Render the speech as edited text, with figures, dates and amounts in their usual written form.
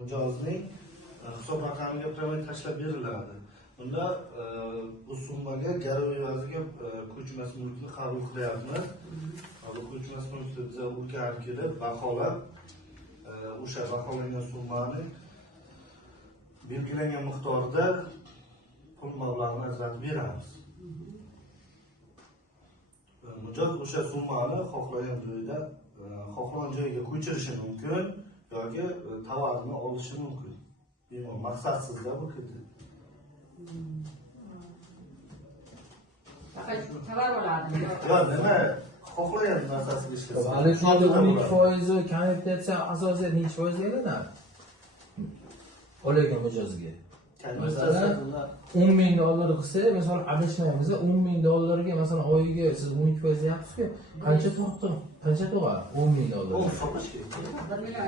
Mijozning hisob raqamiga privat tashlab beriladi. Bunda bu summaga garov evaziga ko'chmas mulkni qabul qilyapmiz. Bu ko'chmas mulkni biz ulkan kelib baholab o'sha baholangan summani belgilangan miqdorda pul mablag'ini ajratib beramiz. Mijoz o'sha summani xohlagan joyga ko'chirishi mumkin yoki tovarni olishi mumkin. Bemalol maqsadsizda bu kredit. Faqat tovar oladimi? Yo'q, nima xohlagan narsasiga ishlaysiz. Hali shunda 12% kompensatsiya asosiy necha foiz beriladi? Olayotgan mijozga. Masalan, $10,000 qilsa, masalan, adashmaymiz, $10,000 masalan oyiga siz 12% deyapsiz-ku, qancha tug'adi? $10,000. U hisoblash kerak. 1 million.